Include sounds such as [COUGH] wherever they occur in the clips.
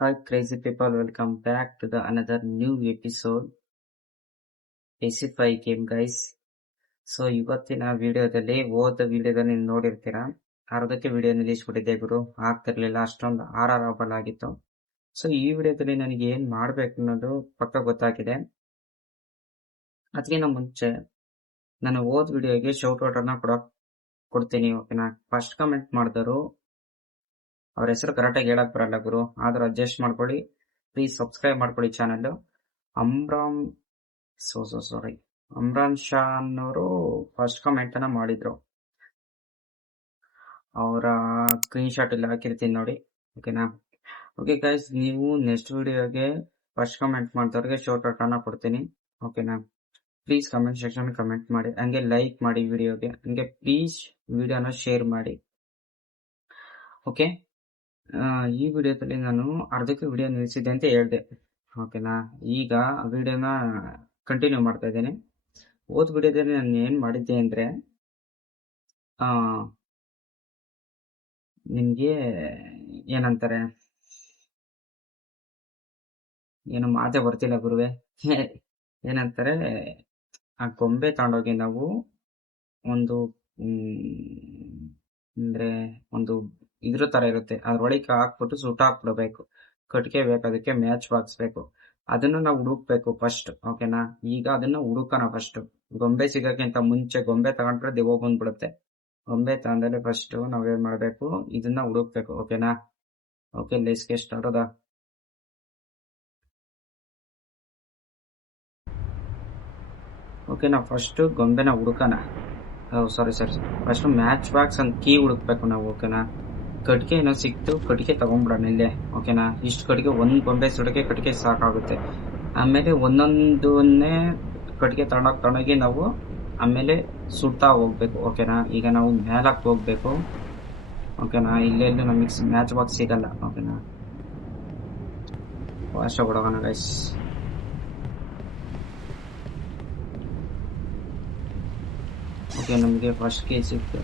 Hi, crazy people, welcome back to the another new episode. AC5 game guys. So ಇವತ್ತಿನ ವಿಡಿಯೋದಲ್ಲಿ ಓದ ವಿಡಿಯೋದಲ್ಲಿ ನೀವು ನೋಡಿರ್ತೀರಾ? ಅರ್ಧಕ್ಕೆ ವಿಡಿಯೋ ನಿಲ್ಲಿಸ್ಬಿಟ್ಟಿದ್ದೆ ಗುರು. ಆಗ್ತಿರ್ಲಿಲ್ಲ ಅಷ್ಟೊಂದು ಆರ್ ಆರ್ ಆಬಲ್ ಆಗಿತ್ತು. ಸೊ ಈ ವಿಡಿಯೋದಲ್ಲಿ ನನಗೆ ಏನ್ ಮಾಡ್ಬೇಕು ಅನ್ನೋದು ಪಕ್ಕ ಗೊತ್ತಾಗಿದೆ. ಅದಕ್ಕಿಂತ ಮುಂಚೆ ನಾನು ಓದ್ ವಿಡಿಯೋಗೆ ಶೌಟ್ ಔಟ್ ಅನ್ನ ಕೊಡಕ್ ಕೊಡ್ತೀನಿ ಓಕೆನಾ ಫಸ್ಟ್ ಕಮೆಂಟ್ ಮಾಡಿದವರು ಅವ್ರ ಹೆಸರು ಕರೆಕ್ಟಾಗಿ ಹೇಳಕ್ ಬರಲ್ಲ ಗುರು. ಆದ್ರೂ ಅಡ್ಜಸ್ಟ್ ಮಾಡ್ಕೊಳ್ಳಿ. ಪ್ಲೀಸ್ ಸಬ್ಸ್ಕ್ರೈಬ್ ಮಾಡ್ಕೊಳ್ಳಿ ಚಾನಲ್ ಅಮ್ರಾಮ್ ಸೋ ಸೋ ಸಾರಿ ಅಮ್ರಾನ್ ಶಾ ಅನ್ನೋರು ಫಸ್ಟ್ ಕಮೆಂಟ್ ಅನ್ನ ಮಾಡಿದ್ರು. ಅವರ ಸ್ಕ್ರೀನ್ ಶಾಟ್ ಹಾಕಿರ್ತೀನಿ ನೋಡಿ. ಓಕೆನಾ ಓಕೆ ಗೈಸ್ ನೀವು ನೆಕ್ಸ್ಟ್ ವಿಡಿಯೋಗೆ ಫಸ್ಟ್ ಕಮೆಂಟ್ ಮಾಡಿದವ್ರಿಗೆ ಶೋರ್ಟ್ ಔಟ್ ಅನ್ನ ಕೊಡ್ತೀನಿ. ಓಕೆನಾ ಪ್ಲೀಸ್ ಕಮೆಂಟ್ ಸೆಕ್ಷನ್ ಕಮೆಂಟ್ ಮಾಡಿ. ಹಂಗೆ ಲೈಕ್ ಮಾಡಿ ವಿಡಿಯೋಗೆ ಹಂಗೆ ಪ್ಲೀಸ್ ವಿಡಿಯೋನ ಶೇರ್ ಮಾಡಿ. ಓಕೆ ಈ ವಿಡಿಯೋದಲ್ಲಿ ನಾನು ಅರ್ಧಕ್ಕೆ ವಿಡಿಯೋ ನಿಲ್ಲಿಸಿದ್ದೆ ಅಂತ ಹೇಳಿದೆ. ಓಕೆನಾ? ಈಗ ವಿಡಿಯೋನ ಕಂಟಿನ್ಯೂ ಮಾಡ್ತಾ ಇದ್ದೇನೆ. ಹೋದ ವಿಡಿಯೋದಲ್ಲಿ ನಾನು ಏನು ಮಾಡಿದ್ದೆ ಅಂದರೆ ನಿಮ್ಗೆ ಏನಂತಾರೆ? ಏನು ಮಾತೆ ಬರ್ತಿಲ್ಲ ಗುರುವೆ. [LAUGHS] ಏನಂತಾರೆ? ಆ ಗೊಂಬೆ ತಗೊಂಡೋಗಿ ನಾವು ಒಂದು ಅಂದ್ರೆ ಒಂದು ಇದ್ರ ತರ ಇರುತ್ತೆ. ಅದ್ರೊಳಗೆ ಹಾಕ್ಬಿಟ್ಟು ಸುಟ್ಟ ಹಾಕ್ಬಿಡ್ಬೇಕು. ಕಟ್ಟಿಗೆ ಬೇಕು, ಅದಕ್ಕೆ ಮ್ಯಾಚ್ ಬಾಕ್ಸ್ ಬೇಕು. ಅದನ್ನ ನಾವು ಹುಡುಕ್ಬೇಕು ಫಸ್ಟ್ ಓಕೆನಾ ಈಗ ಅದನ್ನ ಹುಡುಕೋಣ ಫಸ್ಟ್ ಗೊಂಬೆ ಸಿಗಕ್ಕಿಂತ ಮುಂಚೆ ಗೊಂಬೆ ತಗೊಂಡ್ರೆ ದೆವ್ವ ಬಂದ್ಬಿಡುತ್ತೆ. ಗೊಂಬೆ ತಗೊಂಡ್ರೆ ಫಸ್ಟ್ ನಾವೇನ್ ಮಾಡ್ಬೇಕು? ಇದನ್ನ ಹುಡುಕ್ಬೇಕು ಓಕೆನಾ ಓಕೆ ಲೆಸ್ಗೆ ಎಷ್ಟು ಆಡೋದ ಓಕೆ ನಾವು ಫಸ್ಟ್ ಗೊಂಬೆನ ಹುಡುಕೋಣ. Sorry sorry first match box ಅಂತ ಕೀ ಹುಡುಕ್ಬೇಕು ನಾವು ಓಕೆನಾ ಕಟ್ಗೆ ಏನೋ ಸಿಕ್ತು, ಕಟ್ಟಿಗೆ ತಗೊಂಡ್ಬಿಡೋಣ ಇಲ್ಲೇ ಓಕೆನಾ ಇಷ್ಟು ಕಟ್ಟಿಗೆ ಒಂದ್ ಗೊಂಬೆ ಸುಡಕ್ಕೆ ಕಟ್ಟಿಗೆ ಸಾಕಾಗುತ್ತೆ. ಆಮೇಲೆ ಒಂದೊಂದನ್ನೇ ಕಟ್ಟಿಗೆ ತಗೊಂಡೋಗಿ ತಗೊಂಡೋಗಿ ನಾವು ಆಮೇಲೆ ಸುಡ್ತಾ ಹೋಗ್ಬೇಕು ಓಕೆನಾ ಈಗ ನಾವು ಮೇಲಕ್ಕೆ ಹೋಗ್ಬೇಕು ಓಕೆನಾ ಇಲ್ಲೆಲ್ಲೂ ನಮಗೆ ಮ್ಯಾಚ್ ಬಾಕ್ಸ್ ಸಿಗಲ್ಲ ಓಕೆನಾ ವಾಶ ಬಿಡೋಣ ಗೈಸ್ ಓಕೆ ನಮಗೆ ಫಸ್ಟ್ ಕೆ ಸಿಕ್ತು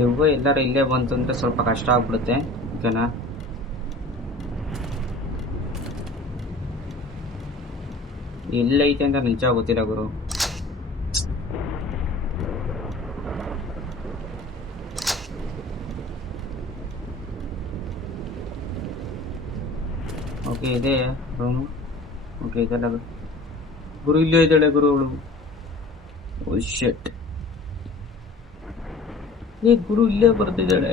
ದೆವ್ವ ಎಲ್ಲರೂ ಇಲ್ಲೇ ಬಂತು ಅಂದ್ರೆ ಸ್ವಲ್ಪ ಕಷ್ಟ ಆಗ್ಬಿಡುತ್ತೆ. ಓಕೆನಾ? ಎಲ್ಲೈತೆ ಅಂತ ನಿಜ ಗೊತ್ತಿಲ್ಲ ಗುರು. ಓಕೆ, ಇದೆ ರೂಮು ಓಕೆ, ಇದೆಲ್ಲ ಗುರು ಇಲ್ಲೇ ಇದ್ದಾಳೆ ಗುರು ಅವಳು. ಶೆಟ್ ಏ ಗುರು ಇಲ್ಲೇ ಬರ್ತಿದ್ದಾಳೆ.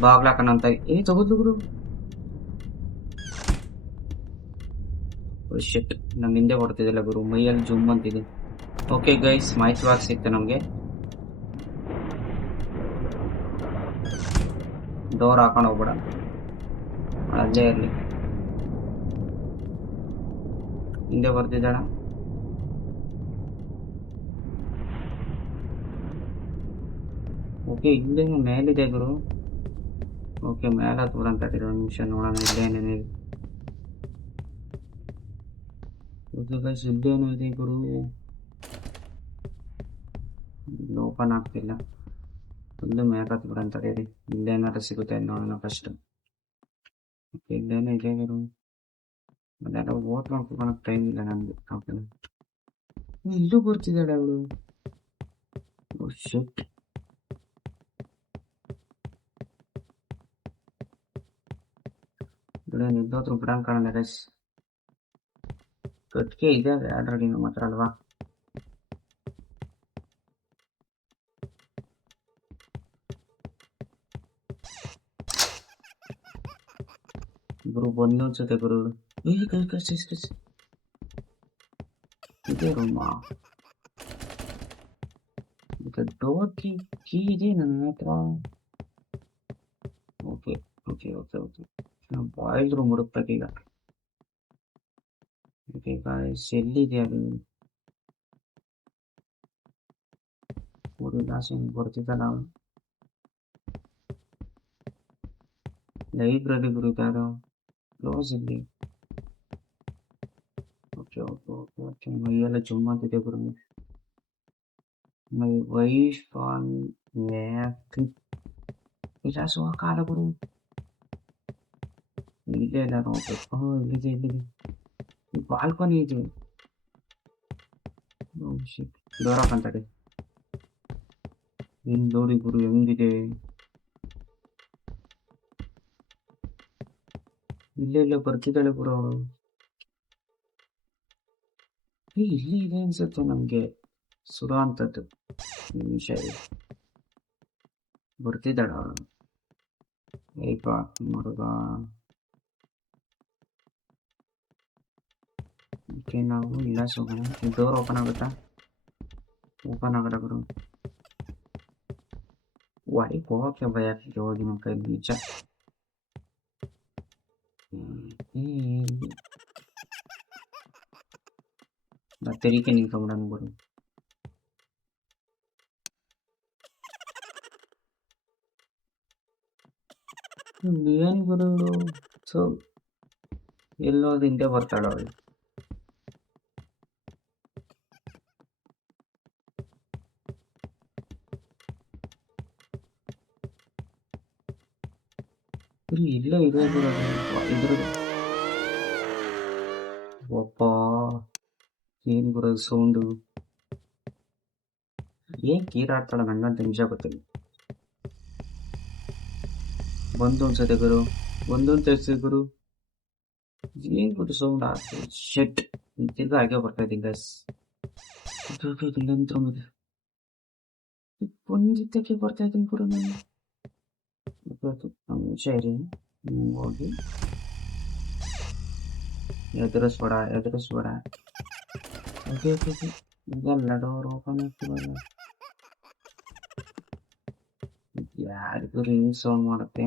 ಬಾಗ್ಲಾಕಣ ಅಂತ ಏ, ತಗೋದು ಗುರು. ಶೆಟ್ ನಮ್ ಹಿಂದೆ ಹೊಡ್ತಿದ್ದಿಲ್ಲ ಗುರು. ಮೈಯಲ್ಲಿ ಜುಮ್ ಅಂತಿದೆ. ಓಕೆ ಗೈಸ್ ಮೈಸ್ ಬಾಕ್ಸ್ ಸಿಕ್ತು ನಮ್ಗೆ. ಡೋರ್ ಹಾಕೊಂಡು ಹೋಗ್ಬೇಡ. ಅಲ್ಲೇ ಇರ್ಲಿ ಹಿಂದೆ ಬರ್ತಿದ್ದಾಳ ಓಕೆ ಇಲ್ಲೇ ಮೇಲಿದೆ ಗುರು ಓಕೆ ಮೇಲೆ ಹತ್ಬಿಡ ಅಂತ ಒಂದು ನಿಮಿಷ ನೋಡೋಣ ಇಲ್ಲೇ ಏನೇನಿದೆ ಓಕೆ ಗೈಸ್ ಇಲ್ಲೇನು ಇದೆ ಗುರು ಓಪನ್ ಆಗ್ತಿಲ್ಲ ಫುಲ್ಲು ಮ್ಯಾಕ್ ಹತ್ಬಿಡ ಅಂತ ಹೇಳಿ ಇಲ್ಲೇನಾದ್ರು ಸಿಗುತ್ತೆ ನೋಡೋಣ ಫಸ್ಟ್ ಓಕೆ ಇಲ್ಲೇನೋ ಇದೆ ಗುರು ಅದೆಲ್ಲ ಓಟ್ ಮಾಡ್ಕೊಳಕ್ ಟೈಮ್ ಇಲ್ಲ ನನಗೆ ಇಲ್ಲೂ ಬರ್ತಿದ್ದಾಳೆ ಅವಳು. ಓ ಶಿಟ್ ನಿದ್ದೋದ್ರು ಬಿಡಂಗ್ ಕಾಣಲ್ಲ ಗೈಸ್ ಇದೆ ಆಲ್ರೆಡಿ ನಮ್ಮ ಹತ್ರ ಅಲ್ವಾ? podniósł tego rurę. Ojej, kaczcie, kaczcie. Gdzie go ma? Это доки, кидина, это... Окей, окей, окей, окей. Boys room கூட பார்த்தீங்க ஓகேக்கா செல்லி தேவை ஒரு தாசம் பொறுத்து தரலாம் லைப்ரரி கொடுத்தாரோ ಲಾಸ್ಟ್ ಬರ್ತಿದ್ದ ನಾವು ಲೈಬ್ರರಿ ಗುರು ಯಾರು ಕ್ಲೋಸ್ ಇಲ್ಲಿ ಓಕೆ ಓಕೆ ಓಕೆ ಓಕೆ ಮೈಯೆಲ್ಲ ಜುಮ್ ಅಂತಿದೆ ಗುರು ಮೈ ವೈಫ್ ಆನ್ ವಿಲಾಸುವ ಕಾಲ ಗುರು ಇಲ್ಲೇ ಇಲ್ಲ ನೋಡ್ಬೇಕು ಓ ಇಲ್ಲಿದೆ ಇಲ್ಲಿದೆ ಇಲ್ಲೇ ಇಲ್ಲೇ, ಬರ್ತಿದ್ದಾಳೆ ಗುರು. ಅವಳು ಇಲ್ಲಿ ಇದೆ ಅನ್ಸುತ್ತೆ ನಮ್ಗೆ. ಸುಡೋ ಅಂತದ್ದು. ನಿಮಿಷ. ಬರ್ತಿದ್ದಾಳ? ಅವಳು ಏಪ ಹುಡುಗ ಓಕೆ, ನಾವು ಇಲ್ಲ ಹೋಗೋಣ ಡೋರ್ ಓಪನ್ ಆಗುತ್ತಾ? ಓಪನ್ ಆಗಲ್ಲ ಗುರು. ವೈಪ್ ಹೋಗಕ್ಕೆ ಭಯ ಆಗ್ತಿದೆ. ಹೋಗಿ ನಮ್ಮ ಕೈ ನಿಜ ತೆರಿಗೆ ನಿಂತ್ಕೊಂಡ್ಬಿಡೋಣ ಗುರು ಏನ್ ಗುರು ಸೊ ಎಲ್ಲೋದು ಹಿಂದೆ ಬರ್ತಾಳ ಅವಳು ಇಲ್ಲಿ ಇಲ್ಲೇ ಇದೆ ಗುರು ಸೌಂಡು. ಏನ್ ಕೀರಾಡ್ತಾಳ ನಂಗಂತ ನಿಮಿಷ ಗೊತ್ತಿಲ್ಲ. ಬಂದು ಅನ್ಸತ್ತೆ ಗುರು ಒಂದೊಂದು ಅಂತ ಗುರು. ಏನ್ ಗುರು ಸೌಂಡ್ ಆಗ್ತದೆ ಶೆಟ್ ತಿರ್ಗ ಹಾಗೆ ಬರ್ತಾ ಇದ್ದೀನಿ ಗಸ್ ನಂತರ ಮತ್ತೆ ಒಂದಿದ್ದಕ್ಕೆ ಬರ್ತಾ ಇದ್ದೀನಿ ಗುರು ನಾನು. ಸರಿ ಹೋಗಿ. ಎದುರಿಸ್ಬೇಡ ಎದುರಿಸ್ಬೇಡ. ಓಕೆ ಓಕೆ ಇದೆಲ್ಲ ಡೋರ್ ಓಪನ್ ಆಗ್ತಿವಲ್ಲ ಯಾರಿಗೂ ರಿಂಗ್ ಸೌಂಡ್ ಮಾಡುತ್ತೆ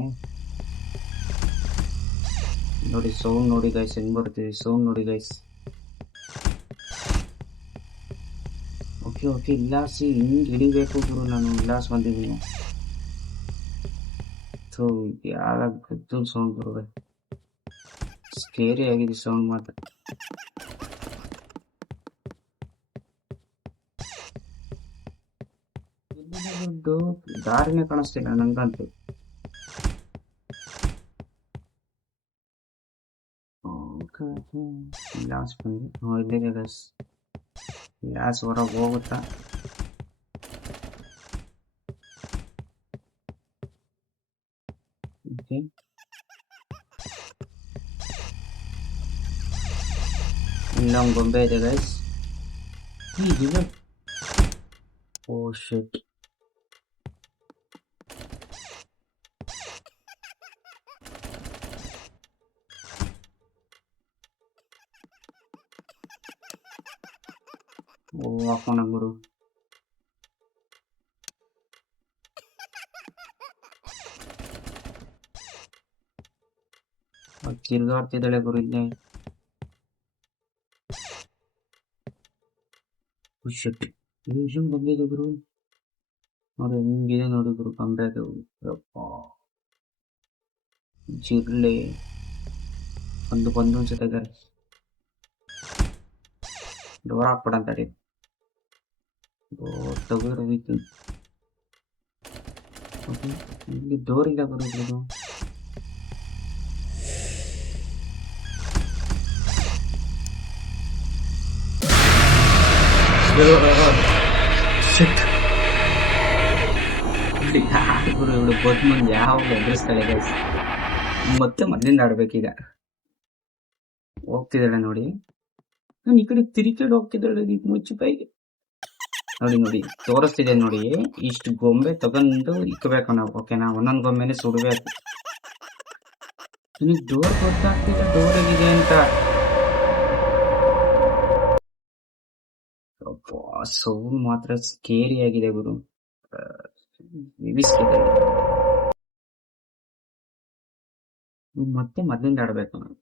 ನೋಡಿ ಸೌಂಡ್ ನೋಡಿ ಗೈಸ್ ಹೆಂಗ್ ಬರ್ತೀವಿ ಸೌಂಡ್ ನೋಡಿ ಗೈಸ್ ಓಕೆ ಓಕೆ ಇಲ್ಲಾಸಿ ಹಿಂಗೆ ಹಿಡಿಬೇಕು ಗುರು ನಾನು ಇಲ್ಲಾಸ್ ಬಂದಿದ್ದೀನಿ ಸೊ ಯಾರ ಗೊತ್ತು ಸೌಂಡ್ ಬರುವೆ ಸ್ಕೇರಿ ಆಗಿದೆ ಸೌಂಡ್ ಮಾತ್ರ ದೊಡ್ಡ ದಾರಿನೇ ಕಾಣಿಸ್ತಿಲ್ಲ ನಂಗಂತೂ. ಓಕೆ ಲಾಸ್ಟ್ ಬಂದು ಹ್ಞೂ ಇಲ್ಲಿದೆ ಗಸ್ ಲಾಸ್ಟ್ ಹೊರಗೆ ಹೋಗುತ್ತಾ? ಓಕೆ. ಇಲ್ಲೊಂದು ಗೊಂಬೆ ಇದೆ ಗೈಸ್ ಈಗ ಓ ಶಿಟ್ ಓ ಹಾಕೋಣ ಗುರು ಅವ್ಳ್ ತಿರ್ಗಾಡ್ತಿದ್ದಾಳೆ ಗುರು ಇಲ್ಲೇ ಶಿಟ್ ನಿಮಿಷನ್ ಬಂದಿದೆ ಗುರು ನೋಡಿ ಹೆಂಗಿದೆ ನೋಡಿ ಗುರು ಕಂಬೆ ಅದು ಯಪ್ಪ ಜಿರ್ಲೆ ಒಂದು ಬಂದು ಅನ್ಸುತ್ತೆ ಗರ್ ಡೋರ್ ಹಾಕ್ಬಿಡ ತಗೋಬೇಕು ಓಕೆ ಇಲ್ಲಿ ಗುರು ಗುರು ಇವಳು ಬದ್ ಮುಂದೆ ಯಾವಾಗ ಎದುರಿಸ್ತಾಳೆ ಗೈಸ್ ಮತ್ತೆ ಮೊದಲಿಂದ ಆಡ್ಬೇಕೀಗ. ಹೋಗ್ತಿದ್ದಾಳೆ ನೋಡಿ. ನಾನು ಈ ಕಡೆ ತಿರುಗಿಡ್ ಹೋಗ್ತಿದ್ದಾಳೆ ಮುಚ್ಚು ಮುಚ್ಚಿ ಬೈಗೆ ನೋಡಿ ನೋಡಿ ತೋರಿಸ್ತಿದೆ ನೋಡಿ. ಇಷ್ಟು ಗೊಂಬೆ ತಗೊಂಡು ಇಕ್ಬೇಕು ನಾವು ಓಕೆನಾ ಒಂದೊಂದು ಗೊಂಬೆನೇ ಸುಡಬೇಕು. ನಿನಗೆ ಡೋರ್ ಗೊತ್ತಾಗ್ತಿಲ್ಲ ಡೋರ್ ಹೇಗಿದೆ ಅಂತ. ಸೌಂಡ್ ಮಾತ್ರ ಸ್ಕೇರಿ ಆಗಿದೆ ಗುರು. ಮತ್ತೆ ಮೊದಲಿಂದ ಆಡ್ಬೇಕು ನಾನು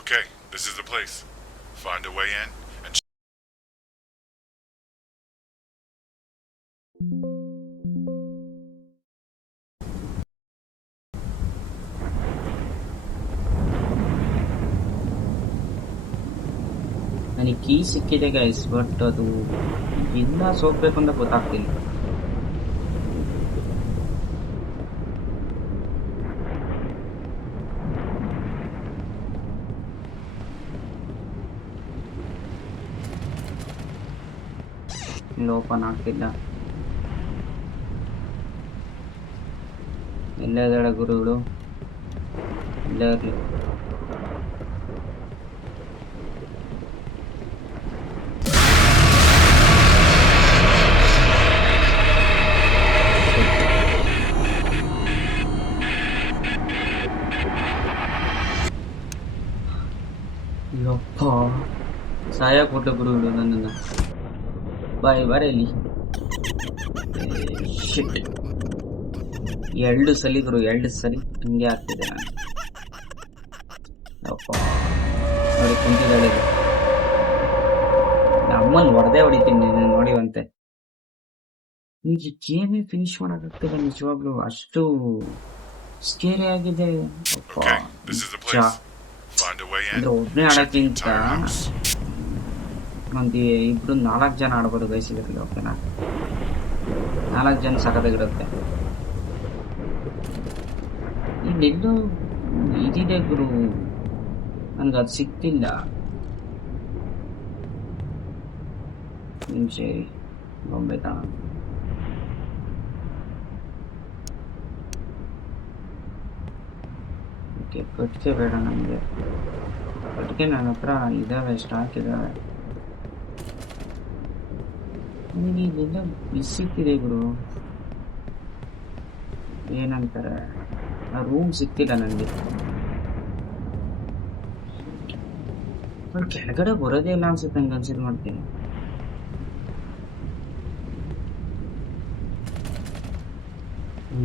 Okay, this is the place. Find a way in. ನನಗೆ ಕೀ ಸಿಕ್ಕಿದೆ ಗೈಸ್ ಬಟ್ ಅದು ಇನ್ನ ಹೋಗ್ಬೇಕು ಅಂತ ಗೊತ್ತಾಗ್ತಿಲ್ಲ. ಇಲ್ಲಿ ಓಪನ್ ಆಗ್ತಿಲ್ಲ. ಎಲ್ಲೇ ಇದ್ದಾಳೆ ಗುರುಗಳು ಇಲ್ಲೇ ಇರಲಿ ಯಪ್ಪ ಸಹಾಯ ಕೊಟ್ಟ ಗುರುಗಳು ನನ್ನನ್ನು ಬಾಯ್ ಬಾರೆ ಇಲ್ಲಿ ಶಿಟ್ ಎರಡು ಸಲಿಗರು ಎರಡು ಸಲಿ ಹಿಂಗೆ ಆಗ್ತಿದೆ. ನಾನು ನೋಡಿ ಕುಂತಿದ್ದಾಳೆ ಅಮ್ಮನ್ ನಮ್ಮಲ್ಲಿ ಹೊಡೆದೇ ಹೊಡಿತೀನಿ ನೀನು ನೋಡಿವಂತೆ. ಈಗ ಗೇಮೇ ಫಿನಿಶ್ ಮಾಡೋಕ್ಕಾಗ್ತಿಲ್ಲ ನಿಜವಾಗ್ಲು. ಅಷ್ಟು ಸ್ಕೇರಿ ಆಗಿದೆ. ಅಂದ್ರೆ Check ಆಡಕ್ಕಿಂತ ಒಂದು ಇಬ್ರು ನಾಲ್ಕು ಜನ ಆಡ್ಬೋದು ಬಯಸಿದ್ರೆ ಓಕೆನಾ ನಾಲ್ಕು ಜನ ಸಖತ್ತಾಗಿರುತ್ತೆ. ಇಲ್ಲೆಲ್ಲೋ ಇದಿದೆ ಗುರು ನನಗೆ ಅದು ಸಿಕ್ತಿಲ್ಲ ಬೊಂಬೆ ತಾಣ ಓಕೆ ಕಟ್ಕೆ ಬೇಡ ನನಗೆ ಕಟ್ಕೆ ನನ್ನ ಹತ್ರ ಇದಾವೆ ಸ್ಟಾಕ್ ಇದಾವೆ. ನನಗೆ ಇಲ್ಲೆಲ್ಲ ಬಿಸಿಕ್ಕಿದೆ ಗುರು ಏನಂತಾರೆ? ರೂಮ್ ಸಿಕ್ತಿಲ್ಲ ನನಗೆ ಅವ್ಳು ಕೆಳಗಡೆ ಬರೋದೇ ಇಲ್ಲ ಅನ್ಸುತ್ತೆ ನಂಗೆ ಕನ್ಸಿಡರ್ ಮಾಡ್ತೀನಿ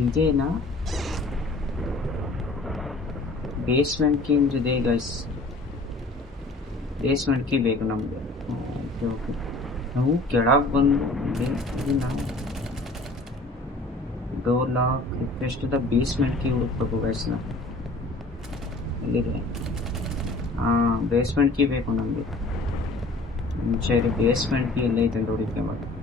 ಇದೇನಾ ಬೇಸ್ಮೆಂಟ್ ಕೀ ಇದೆ ಗೈಸ್ ಬೇಸ್ಮೆಂಟ್ ಕೀ ಬೇಕು ನಮಗೆ ಓಕೆ ಓಕೆ ನಾವು ಕೆಳಗೆ ಬಂದು door lock the basement key ಹುಡುಕ್ಬೇಕು ಗೈಸ್ ನಾವು ಎಲ್ಲಿದೆ ಹಾಂ ಬೇಸ್ಮೆಂಟ್ ಕೀ ಬೇಕು ನಮಗೆ ಸರಿ ಬೇಸ್ಮೆಂಟ್ ಕೀ ಎಲ್ಲ ಐತೆ ನೋಡಿ ಹುಡುಕ್ಕೊಂಡು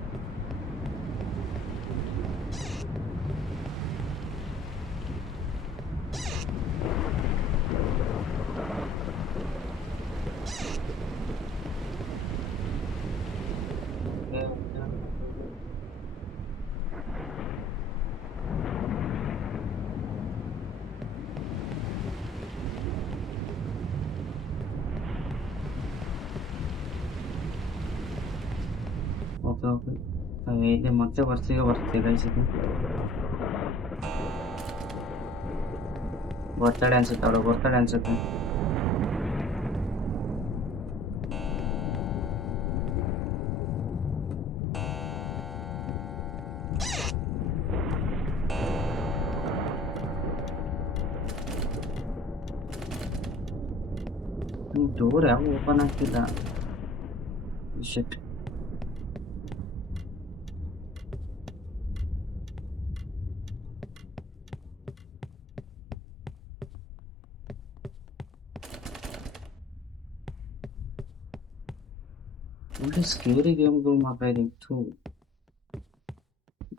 ಓಕೆ ಇದೆ ಮತ್ತೆ ಬರ್ತೀಗ ಬರ್ತೀವಿ ಗೈಸ್ ಇದು ಬರ್ತಡೆ ಅನ್ಸುತ್ತೆ ಅವಳು ಬರ್ತಡೆ ಅನ್ಸುತ್ತೆ? ಡೋರ್ ಯಾವ ಓಪನ್ ಆಗ್ತಿಲ್ಲ? ಶಿಟ್. ಒಳ್ಳೆ ಸ್ಕೇರಿ ಗೇಮ್ಗಳು ಮಾಡ್ತಾ ಇದೀನಿ ಥೂ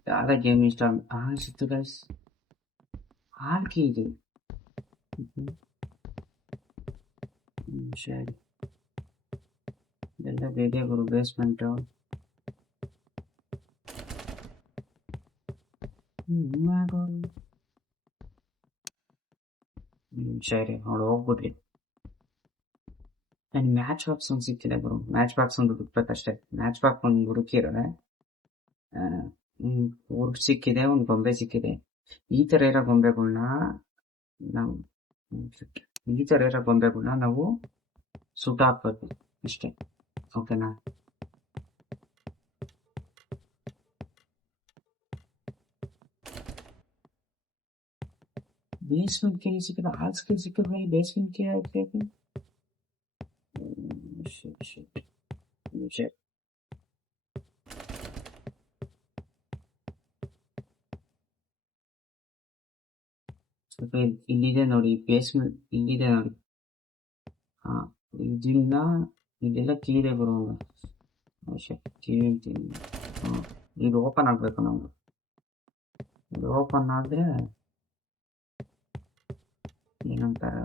ಯಾವ ಗೇಮ್ ಇಷ್ಟ ಆ ಸಿಕ್ತು ಗೈಸ್ ಹಾಲ್ಕಿ ಇದು ಹ್ಮ್. ಹ್ಮ್, ಸರಿ ಇದೆಲ್ಲ ಬೇಗ ಗುರು ಬೇಸ್ಮೆಂಟ್ ಹ್ಮ್ ಸರಿ ಅವಳು ಹೋಗ್ಬಿಟ್ಲಿ ನನಗೆ ಮ್ಯಾಚ್ ಬಾಕ್ಸ್ ಸಿಕ್ಕಿದೆ ಗುರು ಮ್ಯಾಚ್ ಬಾಕ್ಸ್ ಒಂದು ಹುಡುಕ್ಬೇಕಷ್ಟೇ ಮ್ಯಾಚ್ ಬಾಕ್ಸ್ ಒಂದು ಹುಡುಕಿರೋದೆ ಹುಡುಕ್ ಸಿಕ್ಕಿದೆ ಒಂದು ಗೊಂಬೆ ಸಿಕ್ಕಿದೆ ಈ ಥರ ಇರೋ ಗೊಂಬೆಗಳನ್ನ ನಾವು ಈ ಥರ ಇರೋ ಗೊಂಬೆಗಳನ್ನ ನಾವು ಸುಟ್ಟು ಹಾಕ್ಬೇಕು ಅಷ್ಟೇ ಓಕೆನಾ ಬೇಸ್ಮೆಂಟ್ ಕೆ ಸಿಕ್ಕಿದೆ ಆಲ್ಸ್ ಕೆ ಸಿಕ್ಕಿದ್ರೆ ಬೇಸ್ಮೆಂಟ್ ಹಾಕ್ಬೇಕು ಶಿಟ್ ಶಿಟ್ ಶಿಟ್ ಸ್ವಲ್ಪ ಇಲ್- ಇಲ್ಲಿದೆ ನೋಡಿ ಬೇಸ್ಮೆಂಟ್ ಇಲ್ಲಿದೆ ನೋಡಿ ಹಾ ಇದನ್ನ ಇದೆಲ್ಲ ಕೀ ಇದೆ ಗುರು ಕೀ ಅಂತೀನಿ ಹ್ಮ್. ಇದು ಓಪನ್ ಆಗಬೇಕು ನಾವು ಇದು ಓಪನ್ ಆದರೆ ಏನಂತಾರೆ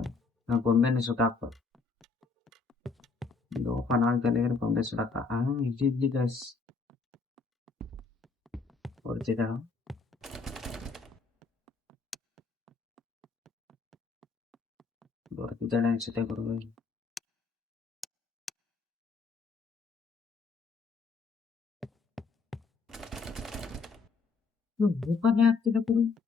ನಾವು ಗೊಂಬೆನ ಸುಟ್ಟಾಕ್ಬೋದು ಇದು ಓಪನ್ ಆಗ್ದಲೇ ಇದ್ರೆ ಗೊಂಬೆ ಸುಡಕ್ಕ ಹಾಂ ಇದ್ದಿದ್ದಿ ಗೈಸ್ ಹೊಡ್ತಿದ್ದ ಬರ್ತಿದ್ದಾಳೆ ಅನ್ಸುತ್ತೆ ಗುರು ಓಪನ್ ಆಗ್ತಿದೆ ಗುರು ನಿಜ ಹೇಗೆ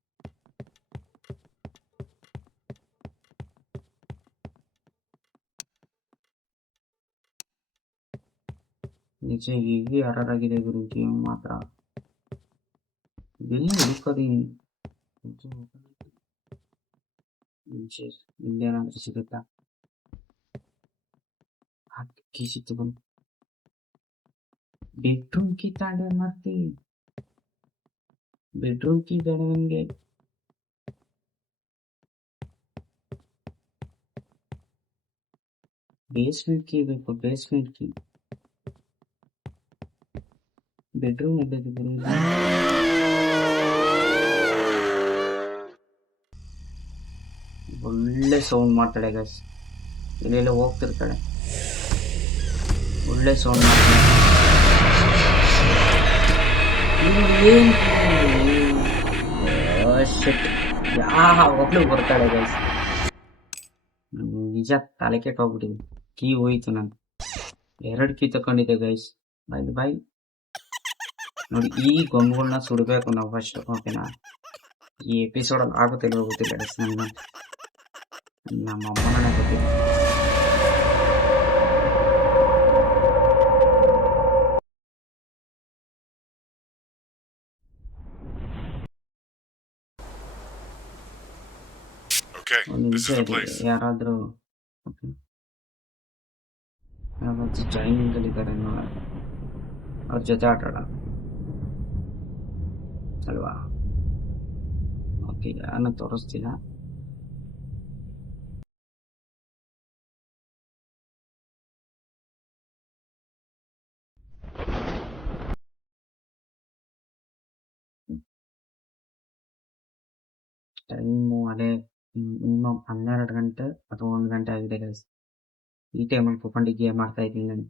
ಆಗಿದೆ ಗುರು ಗೇಮ್ ಮಾತ್ರ ಎಲ್ಲಿ ಹುಡುಕದಿ ಇಲ್ಲೇನಾದ್ರೂ ಸಿಗುತ್ತಾ ಕೀ ಸಿಕ್ತು ಬಂದು ಬೆಡ್ರೂಮ್ ಕೀ ತಾಂಡೆ ಮಾಡ್ತಿ ಬೆಡ್ರೂಮ್ ಕೀ ಬೇಡ ನನಗೆ ಬೇಸ್ಮೆಂಟ್ ಕೀ ಬೇಕು ಬೇಸ್ಮೆಂಟ್ ಕೀ ಬೆಡ್ರೂಮ್ ಎಲ್ಲಿದೆ ಗುರು ಒಳ್ಳೆ ಸೌಂಡ್ ಮಾಡ್ತಾಳೆ ಗೈಸ್ ಇಲ್ಲೆಲ್ಲ ಹೋಗ್ತಿರ್ತಾಳೆ. ಒಳ್ಳೆ ಸೌಂಡ್ ಮಾಡ್ತಾಳೆ. ಯಾವಾಗಲೂ ಬರ್ತಾಳೆ ಗೈಸ್ ನಿಜ ತಲೆ ಕೆಟ್ಟೋಗ್ಬಿಟ್ಟಿದೆ ಕೀ ಹೋಯ್ತು ನಾನು ಎರಡು ಕೀ ತಗೊಂಡಿದ್ದೆ ಗೈಸ್ ಬಾಯ್ ಬಾಯ್ ನೋಡಿ ಈ ಗೊಂಬುಗಳನ್ನ ಸುಡಬೇಕು ನಾವು ಫಸ್ಟ್ ಓಕೆನಾ ಈ ಎಪಿಸೋಡಲ್ಲಿ ಆಗುತ್ತಿಲ್ಲ ಗೊತ್ತಿಲ್ಲ ನನ್ನ ನಮ್ಮ ಅಮ್ಮನೇ ಗೊತ್ತಿಲ್ಲ. ಯಾರಾದರೂ ಜಾಯಿನಿಂಗ್ ಅಲ್ಲಿ ಇದ್ದಾರೆ ಅವ್ರ ಜೊತೆ ಆಟ ಆಡೋಣ ಅಲ್ವಾ ಓಕೆ ಯಾರನ್ನ ತೋರಿಸ್ತಿಲ್ಲ ಟೈಮು ಅದೇ ಹ್ಮ್, ಇನ್ನು ಹನ್ನೆರಡು ಗಂಟೆ ಅಥವಾ ಒಂದು ಗಂಟೆ ಆಗಿದೆ ಗೈಸ್ ಈ ಟೈಮಲ್ಲಿ ಕುತ್ಕೊಂಡು ಗೇಮ್ ಆಡ್ತಾ ಇದ್ದೀನಿ ನಾನು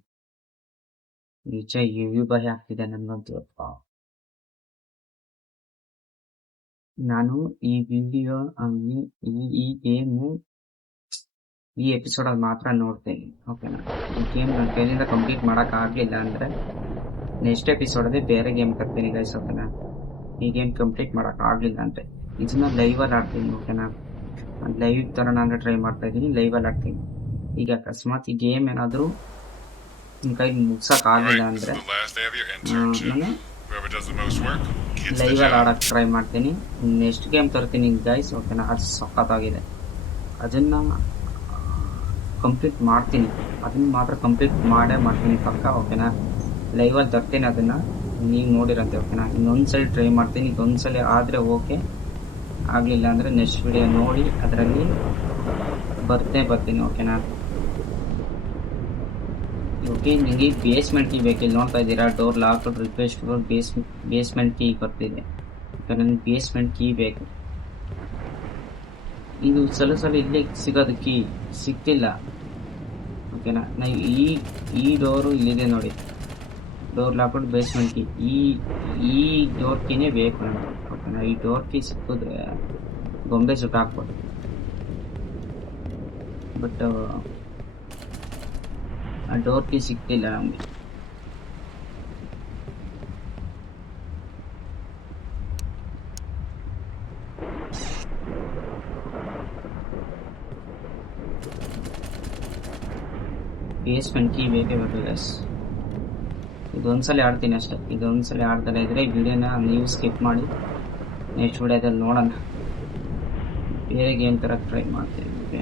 ನಿಜ ಹೆವಿ ಭಯ ಆಗ್ತಿದೆ ನನಗಂತೂ ನಾನು ಈ ವಿಡಿಯೋ ಈ ಈ ಗೇಮು ಈ ಎಪಿಸೋಡಲ್ಲಿ ಮಾತ್ರ ನೋಡ್ತೇನೆ. ಓಕೆನಾ ಈ ಗೇಮ್ ನನ್ನ ಕೈಲಿಂದ ಕಂಪ್ಲೀಟ್ ಮಾಡೋಕ್ಕಾಗಲಿಲ್ಲ ಅಂದರೆ ನೆಕ್ಸ್ಟ್ ಎಪಿಸೋಡಲ್ಲಿ ಬೇರೆ ಗೇಮ್ ಕರ್ತೀನಿ ಗೈಸ್ ಓಕೆನಾ ಈ ಗೇಮ್ ಕಂಪ್ಲೀಟ್ ಮಾಡೋಕ್ಕಾಗಲಿಲ್ಲ ಅಂದರೆ ಇದನ್ನ ಲೈವಲ್ಲಿ ಆಡ್ತೀನಿ ಓಕೆನಾ ಲೈವ್ ಥರ ನಾನು ಟ್ರೈ ಮಾಡ್ತಾ ಇದ್ದೀನಿ ಲೈವಲ್ಲಿ ಆಡ್ತೀನಿ. ಈಗ ಅಕಸ್ಮಾತ್ ಈ ಗೇಮ್ ಏನಾದರೂ ನಿಮ್ಮ ಕೈಲಿ ಮುಗ್ಸೋಕ್ಕಾಗಲಿಲ್ಲ ಅಂದರೆ. ನಾನು ಲೈವಲ್ಲಿ ಆಡೋಕ್ಕೆ ಟ್ರೈ ಮಾಡ್ತೀನಿ. ನೆಕ್ಸ್ಟ್ ಗೇಮ್ ತರ್ತೀನಿ ಗೈಸ್ ಓಕೆನಾ ಅದು ಸಖತ್ತಾಗಿದೆ. ಅದನ್ನು ಕಂಪ್ಲೀಟ್ ಮಾಡ್ತೀನಿ. ಅದನ್ನ ಮಾತ್ರ ಕಂಪ್ಲೀಟ್ ಮಾಡೇ ಮಾಡ್ತೀನಿ ಪಕ್ಕ ಓಕೆನಾ ಲೈವಲ್ಲಿ ತರ್ತೀನಿ ಅದನ್ನು. ನೀವು ನೋಡಿರಂತೆ ಓಕೆನಾ ಇನ್ನೊಂದು ಸಲ ಟ್ರೈ ಮಾಡ್ತೀನಿ. ಇದೊಂದು ಸಲ ಆದರೆ ಓಕೆ ಆಗಲಿಲ್ಲ ಅಂದರೆ ನೆಕ್ಸ್ಟ್ ವಿಡಿಯೋ ನೋಡಿ. ಅದರಲ್ಲಿ ಬರ್ತೇ ಬರ್ತೀನಿ ಓಕೆನಾ ಓಕೆ ನಿಮಗೆ ಬೇಸ್ಮೆಂಟ್ ಕೀ ಬೇಕಿಲ್ಲ. ನೋಡ್ತಾ ಇದ್ದೀರಾ? Door lock request base basement key ಬರ್ತಿದೆ. ನನಗೆ ಬೇಸ್ಮೆಂಟ್ ಕೀ ಬೇಕು. ಇದು ಸಲ ಸಲ ಇಲ್ಲೇ ಸಿಗೋದು ಕೀ ಸಿಕ್ತಿಲ್ಲ. ಓಕೆನಾ ಈ ಈ ಡೋರು ಇಲ್ಲಿದೆ ನೋಡಿ. ಡೋರ್ ಲಾಕೊಂಡು ಬೇಸ್ಮೆಂಟ್ ಕೀ ಈ ಈ ಡೋರ್ ಕೀನೇ ಬೇಕು ನನಗೆ ಓಕೆನಾ ಈ ಡೋರ್ ಕೀ ಸಿಕ್ಕಿದ್ರೆ ಗೊಂಬೆ ಸುಟ್ಟು ಹಾಕ್ಬೋದು ಬಟ್ ಆ ಡೋರ್ ಕೀ ಸಿಕ್ತಿಲ್ಲ ನಮಗೆ ಬೇಸ್ಮೆಂಟ್ ಕೀ ಬೇಕೇ ಬೇಕು ಗೈಸ್ ಇದೊಂದ್ಸಲ ಆಡ್ತೀನಿ ಅಷ್ಟೇ ಇದೊಂದ್ಸಲ ಆಡ್ದಲ್ಲ ಇದ್ರೆ ಈ ವಿಡಿಯೋನ ನೀವು ಸ್ಕಿಪ್ ಮಾಡಿ ನೆಕ್ಸ್ಟ್ ವಿಡಿಯೋದಲ್ಲಿ ನೋಡೋಣ ಬೇರೆ ಗೇಮ್ ಥರ ಟ್ರೈ ಮಾಡ್ತೀನಿ ಓಕೆ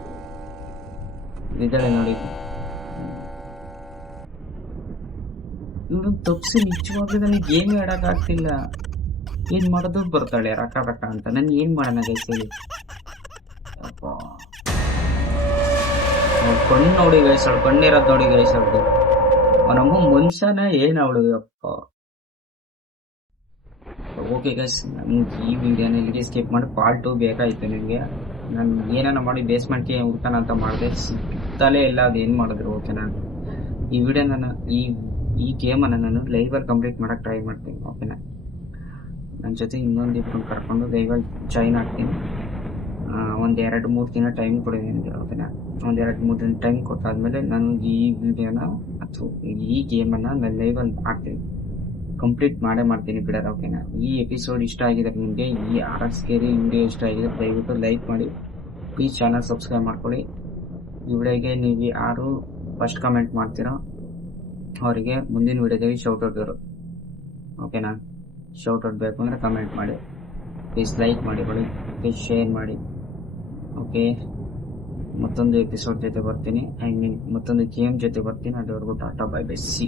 ಇದ್ದಾಳೆ ನೋಡಿ. ಇವಳು ತಪ್ಸಿ ನಿಜವಾಗ್ಲೂ ನನಗೆ ಗೇಮ್ ಆಡೋಕ್ಕಾಗ್ತಿಲ್ಲ ಏನ್ ಮಾಡೋದು ಬರ್ತಾಳೆ ರಕ ರಕ ಅಂತ. ನಾನು ಏನು ಮಾಡೋಣ ಗೈಸ್ ಹೇಳಿ. ಅಪ್ಪ ಕಣ್ಣು ನೋಡಿ ಗೈಸಳು ಕಣ್ಣಿರೋದು ನೋಡಿ ಗೈಸಳ್ದು ಅವನಮ್ಮ ಮನುಷ್ಯನ ಏನ್ ಅವಳು ಅಪ್ಪ ಓಕೆ ಗೈಸ್ ನಮ್ಗೆ ಈ ವಿಡಿಯೋನ ಇಲ್ಲಿಗೆ ಸ್ಕಿಪ್ ಮಾಡಿ ಪಾರ್ಟ್ ಟು ಬೇಕಾಯ್ತು ನಿಮಗೆ. ನಾನು ಏನಾನ ಮಾಡಿ ಬೇಸ್ಮೆಂಟ್ಗೆ ಹುಡ್ಕೋಣ ಅಂತ ಮಾಡಿದೆ. ಸಿಗ್ತಲೇ ಇಲ್ಲ ಅದೇನು ಮಾಡಿದ್ರು ಓಕೆನಾ ಈ ವಿಡಿಯೋ ನಾನು ಈ ಈ ಗೇಮನ್ನು ನಾನು ಲೈವಲ್ಲಿ ಕಂಪ್ಲೀಟ್ ಮಾಡೋಕ್ಕೆ ಟ್ರೈ ಮಾಡ್ತೀನಿ ಓಕೆನಾ ನನ್ನ ಜೊತೆ ಇನ್ನೊಂದು ಇಬ್ಬರು ಕರ್ಕೊಂಡು ಲೈವಲ್ಲಿ ಜಾಯ್ನ್ ಆಗ್ತೀನಿ. ಒಂದು ಎರಡು ಮೂರು ದಿನ ಟೈಮ್ ಕೊಡಿ ನನಗೆ ಓಕೆನಾ ಒಂದು ಎರಡು ಮೂರು ದಿನ ಟೈಮ್ ಕೊಟ್ಟಾದ್ಮೇಲೆ ನಾನು ಈ ವಿಡಿಯೋನ ಅಥವಾ ಈ ಗೇಮನ್ನು ನಾನು ಲೈವಲ್ಲಿ ಮಾಡ್ತೀನಿ. ಕಂಪ್ಲೀಟ್ ಮಾಡೇ ಮಾಡ್ತೀನಿ ಬಿಡೋದು ಓಕೆನಾ ಈ ಎಪಿಸೋಡ್ ಇಷ್ಟ ಆಗಿದೆ ನಿಮಗೆ, ಈ ಆರ್ ಎಸ್ ಕೇರಿ ವಿಡಿಯೋ ಇಷ್ಟ ಆಗಿದೆ ದಯವಿಟ್ಟು ಲೈಕ್ ಮಾಡಿ. ಪ್ಲೀಸ್ ಚಾನಲ್ ಸಬ್ಸ್ಕ್ರೈಬ್ ಮಾಡ್ಕೊಳ್ಳಿ. ಈ ವಿಡಿಯೋಗೆ ನೀವು ಯಾರು ಫಸ್ಟ್ ಕಮೆಂಟ್ ಮಾಡ್ತೀರೋ, ಅವರಿಗೆ ಮುಂದಿನ ವಿಡಿಯೋದಲ್ಲಿ ಶೌಟ್ಔಟ್ ಇರು. ಓಕೆನಾ ಶೌಟೌಟ್ ಬೇಕು ಅಂದರೆ ಕಮೆಂಟ್ ಮಾಡಿ. ಪ್ಲೀಸ್ ಲೈಕ್ ಮಾಡಿ ಕೊಡಿ ಪ್ಲೀಸ್ ಶೇರ್ ಮಾಡಿ. ಓಕೆ ಮತ್ತೊಂದು ಎಪಿಸೋಡ್ ಜೊತೆ ಬರ್ತೀನಿ. ಐ ಮೀನ್ ಮತ್ತೊಂದು ಗೇಮ್ ಜೊತೆ ಬರ್ತೀನಿ. ಅಲ್ಲಿವರೆಗೂ ಟಾಟಾ ಬೈ ಬೈ ಸಿ